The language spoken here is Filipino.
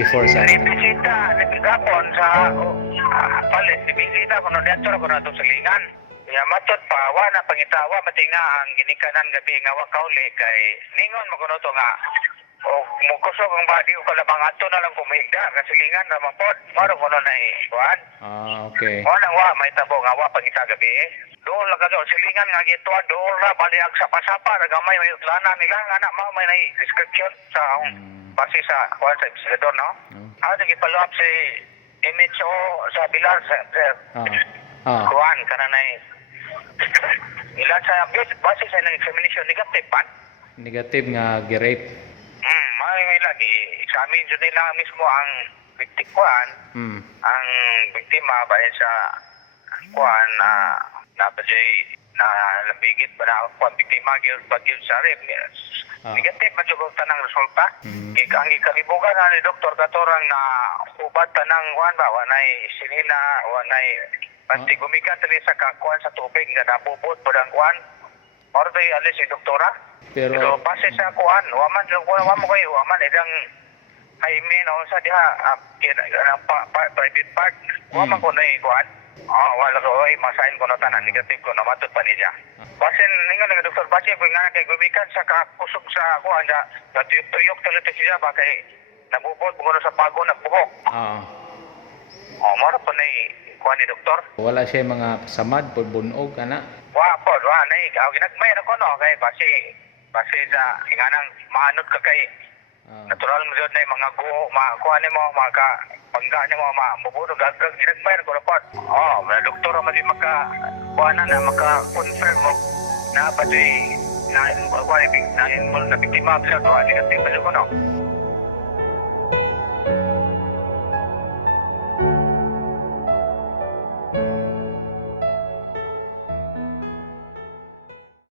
before sa Nibisita, nibigapon sa palit, nibisita ko nung dito ko na itong silingan. Ya matod pa, na pangitawa, matinga ang ginikanan gabi nga wakauli kay ningon maguno to nga. O mukusog ang badi ko kalabang ato na lang kumigda, kasilingan naman po, maro ko na kuhan. Okay. O nang wa, may tabo nga wa pangita gabi. Doon lang ka silingan nga gito, doon ra, baliag sa pasapa, nagamay may utlana nila, nga na may na description sa base sa kuhan sa investigador, no? Nagipalo up si MHO sa Bilar, sir. Kuhan, kananay. Ilan sa base sa examination, negative pa? Negative nga gi-rape. May lagi. Examine dyan nila mismo ang kuhan, ang biktima bayan sa kuhan na napadjay na lambigit ba na kuhan biktima gyud sa rape. Negative man jud tanang resulta. Ang ikalibugan na ni Dr. Katorang na hubad tanang kuhan ba wanay sinila, wanay pati gumikan tali sa kakuan sa tubig nga nabubot po ang kuan. Orday alis si doktora. Pero base sa kuan, waman idang Jaime no sa diha private park. Waman ko na kuan. Wala ko masahin ko na tanan negative ko na matod pa niya. Base ningon nga doktor base ko nga kay gumikan sa kusog sa kuan da tuyok talaga siya ba kay nabubot ko sa pago nagbuhok. Mara pa na kuha ni doktor. Wala siya mga samad po bunog ana. Wa na ginagmay na ko no kay base sa inganang maanot ka kay natural mo jud na mga guho kuha ni mo mga pangga ni mo mabubunog gagag ginagmay na ko report. May doktor man di maka kuha na maka confirm mo na pati na involved na biktima sa to negative ko no.